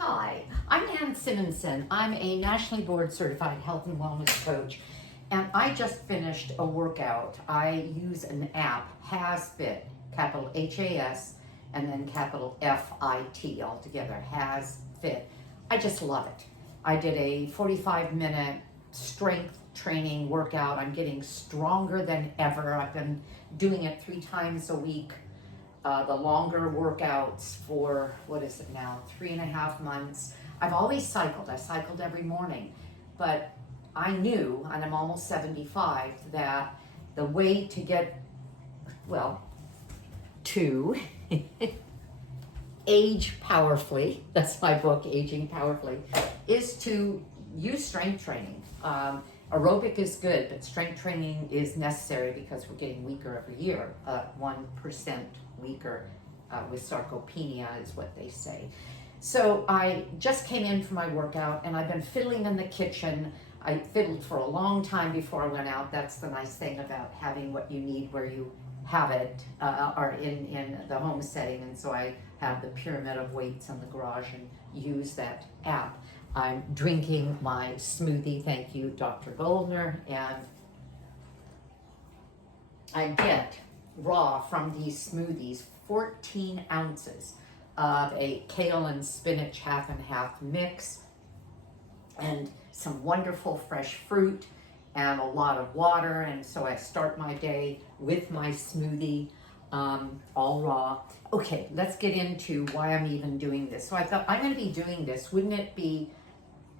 Hi, I'm Simonsen. I'm a nationally board certified health and wellness coach, and I just finished a workout. I use an app, HasFit, capital H-A-S, and then capital F-I-T altogether, HasFit. I just love it. I did a 45-minute strength training workout. I'm getting stronger than ever. I've been doing it 3 times a week. The longer workouts for, what is it now, 3.5 months. I've always cycled. I cycled every morning. But I knew, and I'm almost 75, that the way to get, well, to age powerfully, that's my book, Aging Powerfully, is to use strength training. Aerobic is good, but strength training is necessary because we're getting weaker every year. 1% weaker with sarcopenia is what they say. So I just came in from my workout and I've been fiddling in the kitchen. I fiddled for a long time before I went out. That's the nice thing about having what you need where you have it, or in the home setting. And so I have the pyramid of weights in the garage and use that app. I'm drinking my smoothie, thank you, Dr. Goldner, and I get raw from these smoothies 14 ounces of a kale and spinach half and half mix, and some wonderful fresh fruit and a lot of water. And so I start my day with my smoothie, all raw. Okay, let's get into why I'm even doing this. So I thought, I'm going to be doing this. Wouldn't it be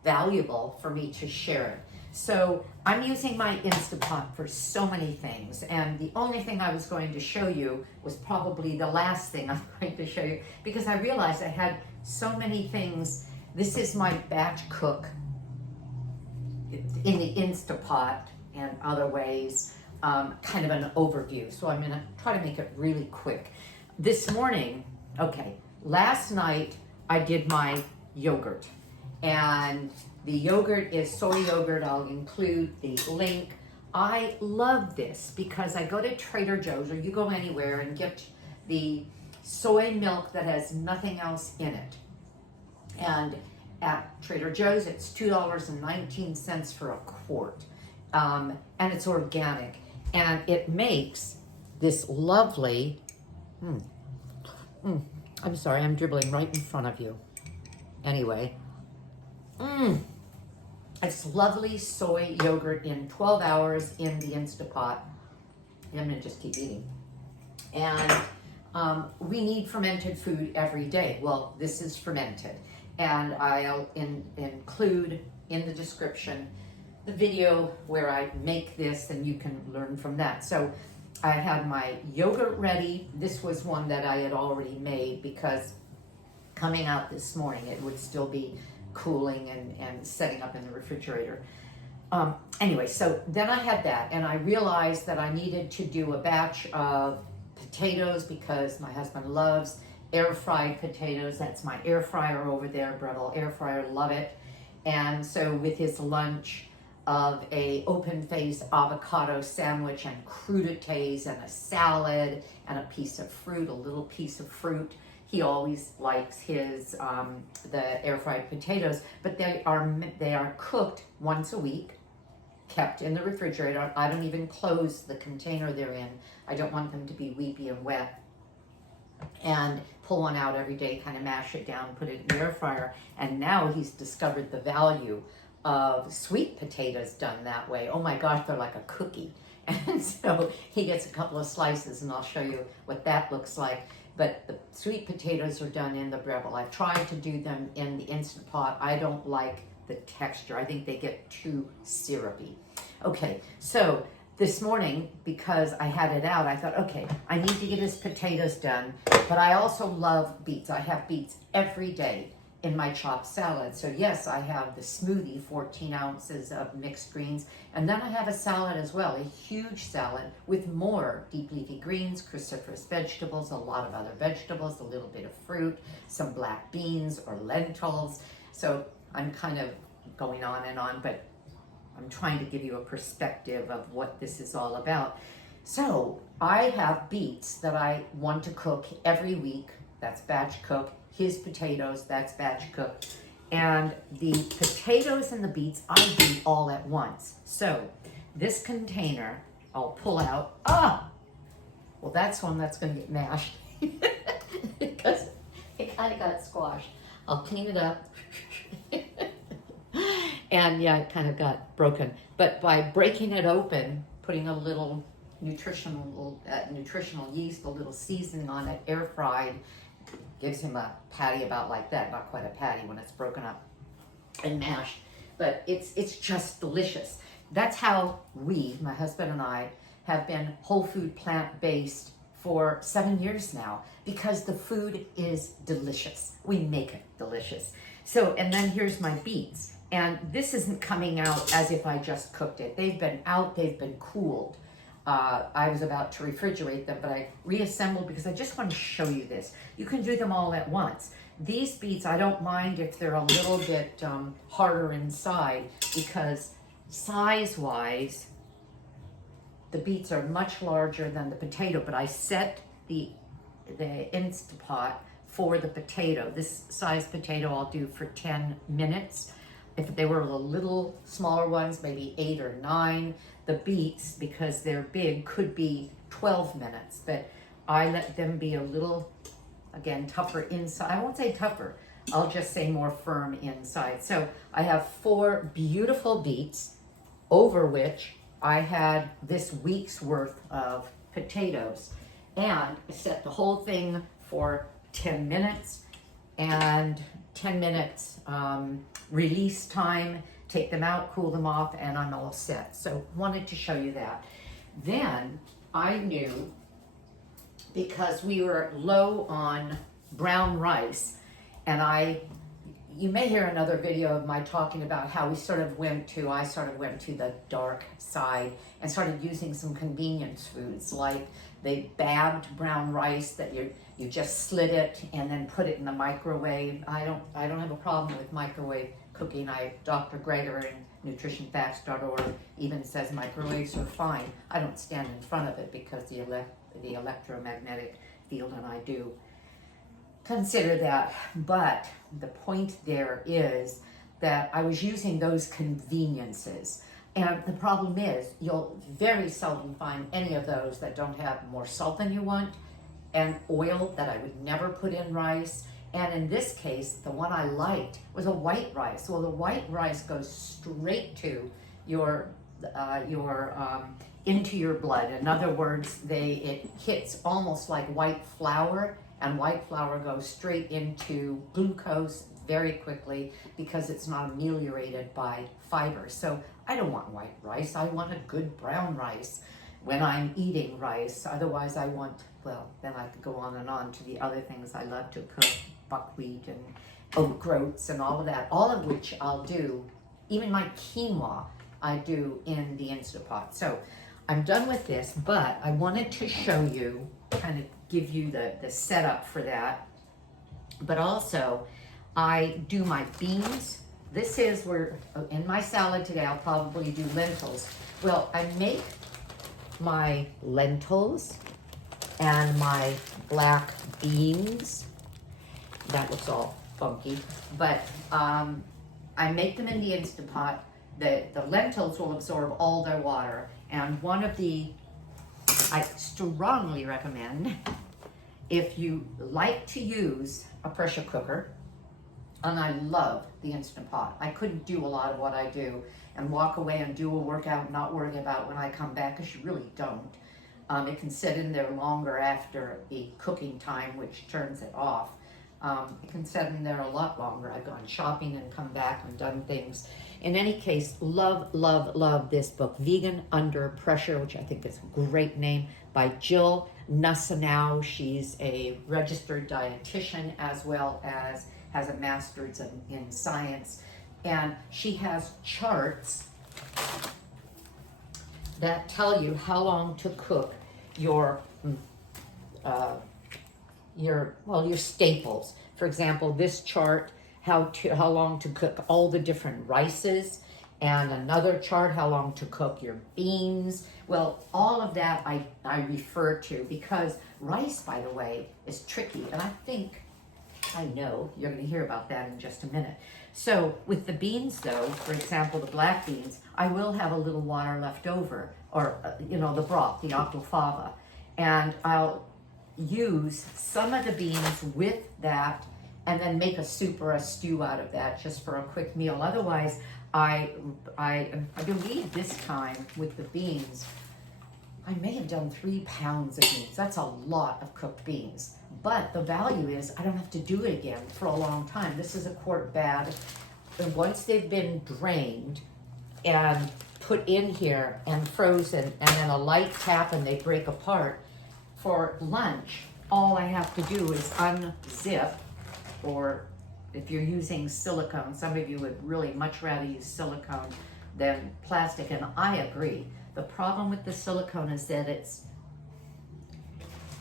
valuable for me to share it? So I'm using my Instant Pot for so many things, and the only thing I was going to show you was probably the last thing I'm going to show you, because I realized I had so many things. This is my batch cook in the Instant Pot and other ways, kind of an overview. So I'm going to try to make it really quick. This morning, last night I did my yogurt, and the yogurt is soy yogurt. I'll include the link. I love this because I go to Trader Joe's, or you go anywhere, and get the soy milk that has nothing else in it. And at Trader Joe's, it's $2.19 for a quart. And it's organic. And it makes this lovely, I'm sorry, I'm dribbling right in front of you. Anyway, it's lovely soy yogurt in 12 hours in the Instant Pot. And I'm gonna just keep eating. And we need fermented food every day. Well, this is fermented. And I'll include in the description the video where I make this, and you can learn from that. So I had my yogurt ready. This was one that I had already made because coming out this morning, it would still be cooling and setting up in the refrigerator. Anyway, so then I had that, and I realized that I needed to do a batch of potatoes because my husband loves air fried potatoes. That's my air fryer over there, Breville air fryer, love it. And so with his lunch of a open-faced avocado sandwich and crudités and a salad and a piece of fruit, a little piece of fruit. He always likes his the air fried potatoes, but they are cooked once a week, kept in the refrigerator. I don't even close the container they're in. I don't want them to be weepy and wet. And pull one out every day, kind of mash it down, put it in the air fryer. And now he's discovered the value of sweet potatoes done that way. Oh my gosh, they're like a cookie. And so he gets a couple of slices, and I'll show you what that looks like. But the sweet potatoes are done in the Breville. I've tried to do them in the Instant Pot. I don't like the texture. I think they get too syrupy. Okay, so this morning, because I had it out, I thought, okay, I need to get his potatoes done, but I also love beets. I have beets every day in my chopped salad. So yes, I have the smoothie, 14 ounces of mixed greens, and then I have a salad as well, a huge salad with more deep leafy greens, cruciferous vegetables, a lot of other vegetables, a little bit of fruit, some black beans or lentils. So I'm kind of going on and on, but I'm trying to give you a perspective of what this is all about. So I have beets that I want to cook every week. That's batch cook. his potatoes, that's batch cooked. And the potatoes and the beets, I do all at once. So this container, I'll pull out, well, that's one that's gonna get mashed because it kind of got squashed. I'll clean it up. And yeah, it kind of got broken. But by breaking it open, putting a little nutritional yeast, a little seasoning on it, air fried, gives him a patty about like that. Not quite a patty when it's broken up and mashed, but it's just delicious. That's how we, my husband and I, have been whole food plant-based for 7 years now, because the food is delicious. We make it delicious. So, and then here's my beets. And this isn't coming out as if I just cooked it. They've been out, they've been cooled. I was about to refrigerate them, but I reassembled because I just want to show you this. You can do them all at once. These beets, I don't mind if they're a little bit harder inside, because size-wise, the beets are much larger than the potato, but I set the Instant Pot for the potato. This size potato I'll do for 10 minutes. If they were the little smaller ones, maybe 8 or 9. The beets, because they're big, could be 12 minutes, but I let them be a little, again, tougher inside. I won't say tougher, I'll just say more firm inside. So I have 4 beautiful beets, over which I had this week's worth of potatoes. And I set the whole thing for 10 minutes, and 10 minutes release time, take them out, cool them off, and I'm all set. So wanted to show you that. Then I knew, because we were low on brown rice, and you may hear another video of my talking about how I sort of went to the dark side and started using some convenience foods, like the bagged brown rice that you just slit it and then put it in the microwave. I don't have a problem with microwave cooking. Dr. Greger in nutritionfacts.org even says microwaves are fine. I don't stand in front of it because the electromagnetic field, and I do consider that. But the point there is that I was using those conveniences. And the problem is, you'll very seldom find any of those that don't have more salt than you want, and oil that I would never put in rice. And in this case, the one I liked was a white rice. Well, the white rice goes straight to into your blood. In other words, it hits almost like white flour, and white flour goes straight into glucose very quickly because it's not ameliorated by fiber. So I don't want white rice. I want a good brown rice when I'm eating rice. Otherwise I want, well, then I could go on to the other things I love to cook, buckwheat and oat groats and all of that, all of which I'll do. Even my quinoa I do in the Instant Pot. So I'm done with this, but I wanted to show you, kind of give you the setup for that. But also, I do my beans. This is where, in my salad today, I'll probably do lentils. Well, I make my lentils and my black beans. That looks all funky. But I make them in the Instant Pot. The lentils will absorb all their water. And I strongly recommend, if you like to use a pressure cooker, and I love the Instant Pot. I couldn't do a lot of what I do and walk away and do a workout and not worry about when I come back, because you really don't. It can sit in there longer after the cooking time, which turns it off. It can sit in there a lot longer. I've gone shopping and come back and done things. In any case, love, love, love this book, Vegan Under Pressure, which I think is a great name, by Jill Nussinow. She's a registered dietitian as well as has a master's in science. And she has charts that tell you how long to cook your staples. For example, this chart, how long to cook all the different rices, and another chart, how long to cook your beans. Well, all of that I refer to, because rice, by the way, is tricky. And I think I know you're going to hear about that in just a minute. So with the beans though, for example, the black beans, I will have a little water left over, or the broth, the aquafaba, and I'll use some of the beans with that and then make a soup or a stew out of that just for a quick meal. Otherwise, I believe this time with the beans, I may have done 3 pounds of beans. That's a lot of cooked beans. But the value is I don't have to do it again for a long time. This is a quart bag. And once they've been drained and put in here and frozen, and then a light tap and they break apart, for lunch, all I have to do is unzip, or if you're using silicone, some of you would really much rather use silicone than plastic, and I agree. The problem with the silicone is that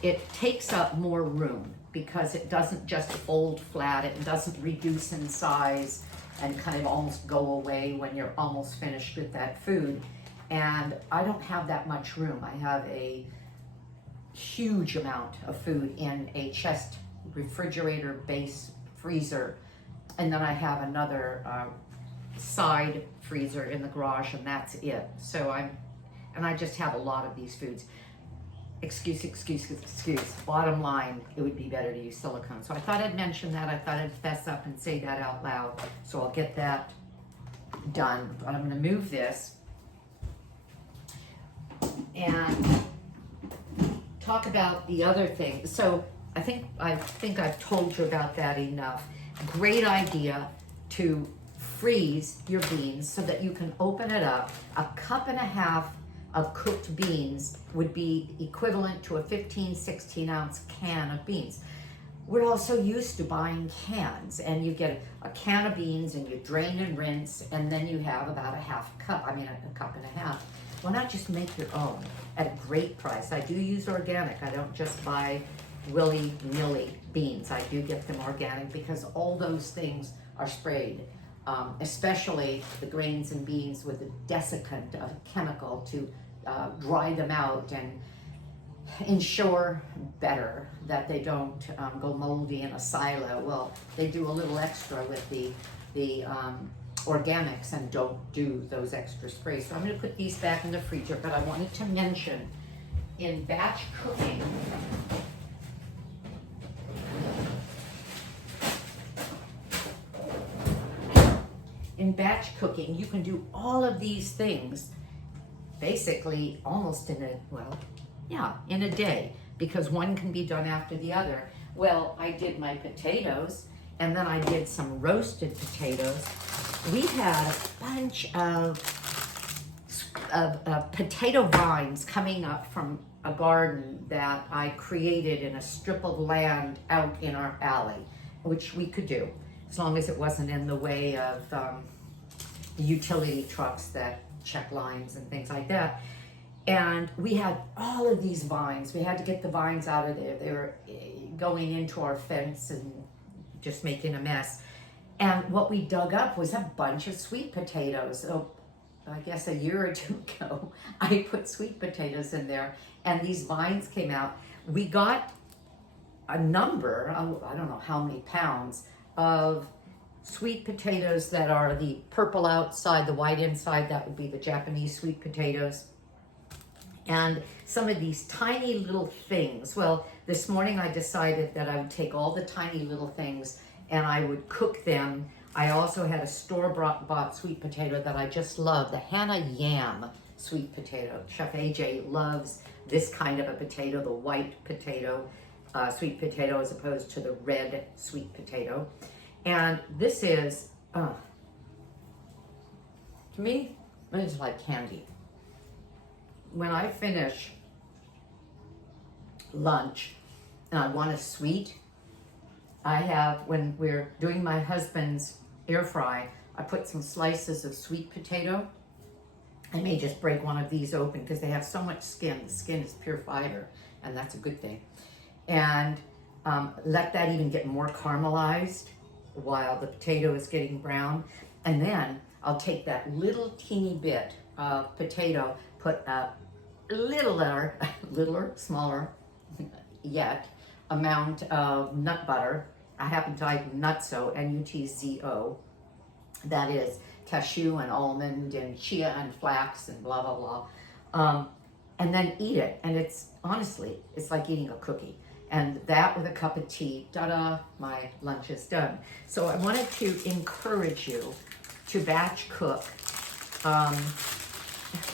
it takes up more room because it doesn't just fold flat, it doesn't reduce in size and kind of almost go away when you're almost finished with that food. And I don't have that much room. I have a huge amount of food in a chest refrigerator base freezer, and then I have another side freezer in the garage, and that's it. So I just have a lot of these foods. Excuse. Bottom line, it would be better to use silicone. So I thought I'd mention that. I thought I'd fess up and say that out loud. So I'll get that done. But I'm going to move this and talk about the other thing. So I think I've told you about that enough. Great idea to freeze your beans so that you can open it up. 1.5 cups of cooked beans would be equivalent to a 15-16 ounce can of beans. We're also used to buying cans, and you get a can of beans and you drain and rinse, and then you have about a 1/2 cup, a 1.5 cups. Why not just make your own at a great price? I do use organic. I don't just buy willy-nilly beans. I do get them organic because all those things are sprayed, especially the grains and beans, with a desiccant, a chemical to dry them out and ensure better that they don't go moldy in a silo. Well, they do a little extra with the organics and don't do those extra sprays. So I'm going to put these back in the freezer, but I wanted to mention in batch cooking, you can do all of these things basically almost in a day, because one can be done after the other. Well, I did my potatoes, and then I did some roasted potatoes. We had a bunch of potato vines coming up from a garden that I created in a strip of land out in our alley, which we could do as long as it wasn't in the way of the utility trucks that check lines and things like that. And we had all of these vines. We had to get the vines out of there. They were going into our fence and just making a mess. And what we dug up was a bunch of sweet potatoes. So I guess a year or two ago, I put sweet potatoes in there, and these vines came out. We got a number, I don't know how many pounds, of sweet potatoes that are the purple outside, the white inside. That would be the Japanese sweet potatoes. And some of these tiny little things. Well, this morning I decided that I would take all the tiny little things and I would cook them. I also had a store-bought sweet potato that I just love, the Hannah Yam sweet potato. Chef AJ loves this kind of a potato, the white potato, sweet potato, as opposed to the red sweet potato. And this is, to me, it's like candy. When I finish lunch and I want a sweet, I have, when we're doing my husband's air fry, I put some slices of sweet potato. I may just break one of these open because they have so much skin. The skin is pure fiber, and that's a good thing. And let that even get more caramelized while the potato is getting brown. And then I'll take that little teeny bit of potato, put a littler, smaller yet, amount of nut butter, I happen to like Nutso, Nutzo. That is cashew and almond and chia and flax and blah, blah, blah. And then eat it. And it's, honestly, it's like eating a cookie. And that with a cup of tea, ta-da, my lunch is done. So I wanted to encourage you to batch cook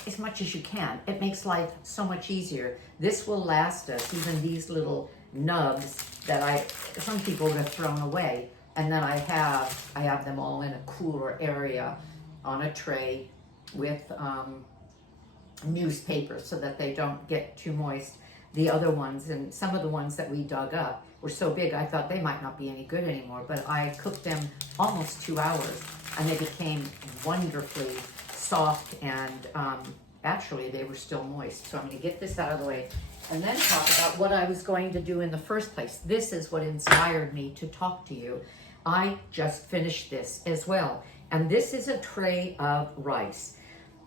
as much as you can. It makes life so much easier. This will last us, even these little nubs that some people have thrown away. And then I have them all in a cooler area on a tray with newspaper so that they don't get too moist. The other ones, and some of the ones that we dug up, were so big I thought they might not be any good anymore, but I cooked them almost 2 hours and they became wonderfully soft, and actually they were still moist. So I'm going to get this out of the way and then talk about what I was going to do in the first place. This is what inspired me to talk to you. I just finished this as well. And this is a tray of rice.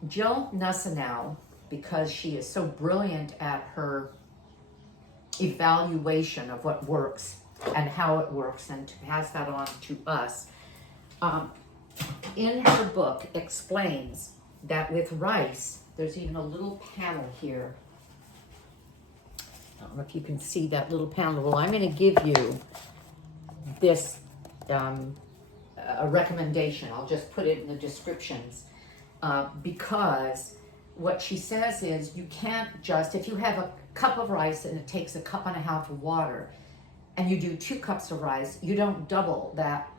Jill Nussinow, because she is so brilliant at her evaluation of what works and how it works, and to pass that on to us, in her book explains that with rice, there's even a little panel here. I don't know if you can see that little panel. Well, I'm going to give you this a recommendation. I'll just put it in the descriptions because what she says is you can't just, if you have a cup of rice and it takes a cup and a half of water and you do 2 cups of rice, you don't double that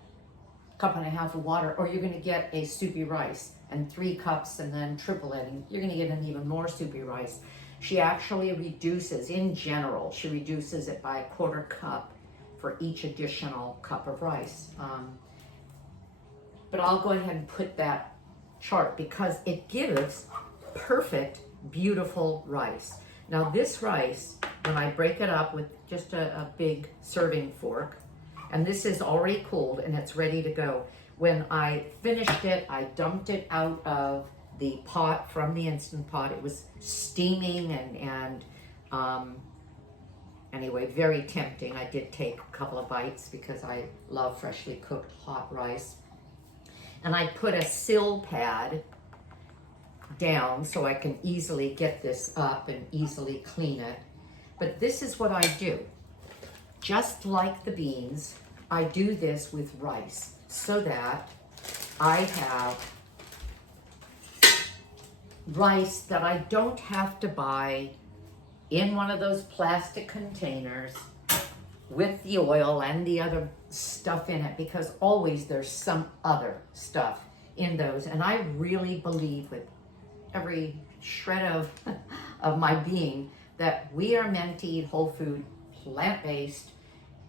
cup and a half of water, or you're going to get a soupy rice, and 3 cups and then triple it, and you're going to get an even more soupy rice. She actually reduces, in general, she reduces it by a 1/4 cup for each additional cup of rice. But I'll go ahead and put that chart because it gives perfect, beautiful rice. Now this rice, when I break it up with just a big serving fork, and this is already cooled and it's ready to go. When I finished it, I dumped it out of the pot from the Instant Pot. It was steaming and anyway, very tempting. I did take a couple of bites because I love freshly cooked hot rice. And I put a sill pad down so I can easily get this up and easily clean it. But this is what I do. Just like the beans, I do this with rice so that I have rice that I don't have to buy in one of those plastic containers with the oil and the other stuff in it, because always there's some other stuff in those. And I really believe with every shred of my being that we are meant to eat whole food, plant-based,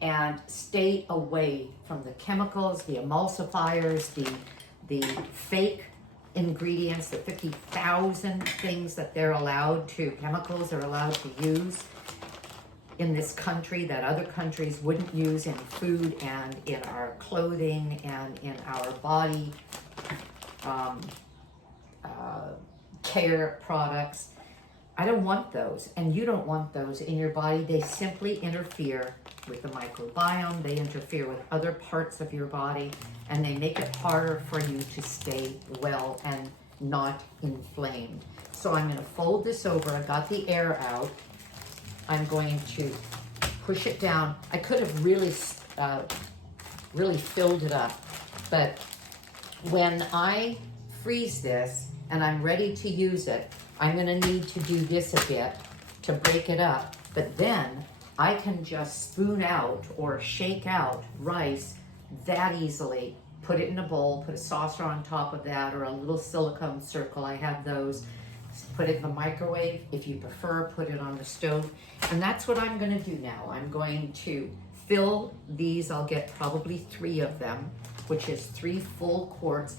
and stay away from the chemicals, the emulsifiers, the fake ingredients, the 50,000 things that chemicals are allowed to use in this country that other countries wouldn't use in food and in our clothing and in our body care products. I don't want those, and you don't want those in your body. They simply interfere with the microbiome, they interfere with other parts of your body, and they make it harder for you to stay well and not inflamed. So I'm going to fold this over. I got the air out. I'm going to push it down. I could have really filled it up, but when I freeze this and I'm ready to use it, I'm going to need to do this a bit to break it up, but then I can just spoon out or shake out rice that easily, put it in a bowl, put a saucer on top of that, or a little silicone circle. I have those. Put it in the microwave. If you prefer, put it on the stove. And that's what I'm going to do now. I'm going to fill these. I'll get probably 3 of them, which is 3 full quarts.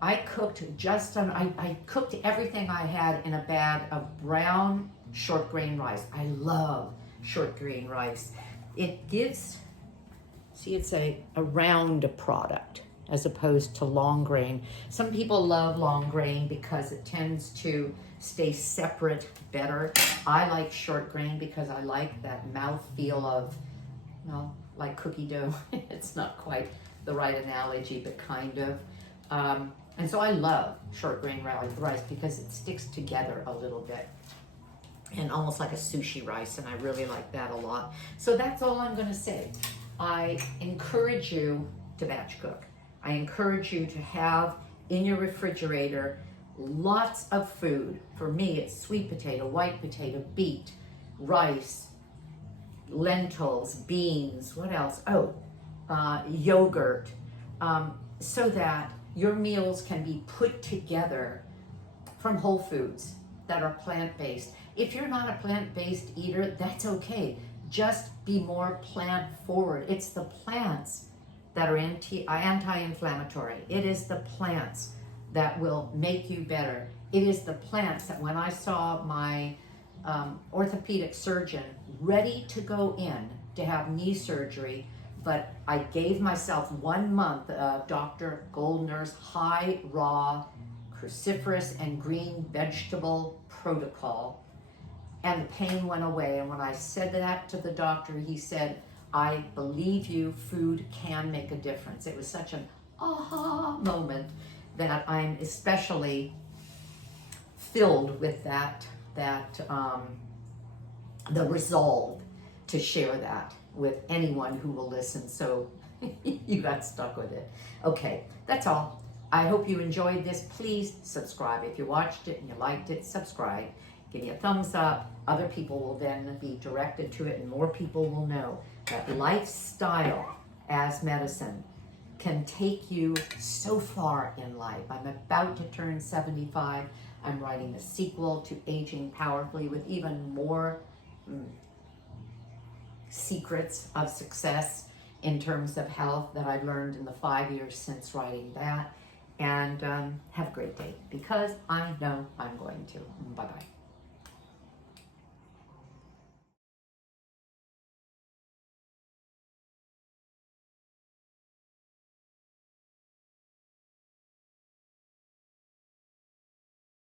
I cooked I cooked everything I had in a bag of brown short grain rice. I love short grain rice. It gives, see, it's a round product as opposed to long grain. Some people love long grain because it tends to stay separate better. I like short grain because I like that mouth feel of, well, like cookie dough. It's not quite the right analogy, but kind of. And so I love short grain rice because it sticks together a little bit, and almost like a sushi rice, and I really like that a lot. So that's all I'm gonna say. I encourage you to batch cook. I encourage you to have in your refrigerator lots of food. For me, it's sweet potato, white potato, beet, rice, lentils, beans, what else? Oh, yogurt, so that your meals can be put together from whole foods that are plant-based. If you're not a plant-based eater, that's okay. Just be more plant-forward. It's the plants that are anti-inflammatory. It is the plants that will make you better. It is the plants that when I saw my orthopedic surgeon ready to go in to have knee surgery, but I gave myself 1 month of Dr. Goldner's high raw cruciferous and green vegetable protocol, and the pain went away. And when I said that to the doctor, he said, I believe you, food can make a difference. It was such an aha moment that I'm especially filled with the resolve to share that with anyone who will listen. So you got stuck with it. Okay, that's all. I hope you enjoyed this. Please subscribe. If you watched it and you liked it, subscribe. Give me a thumbs up. Other people will then be directed to it, and more people will know that lifestyle as medicine can take you so far in life. I'm about to turn 75. I'm writing a sequel to Aging Powerfully with even more secrets of success in terms of health that I've learned in the 5 years since writing that. And have a great day, because I know I'm going to. Bye-bye.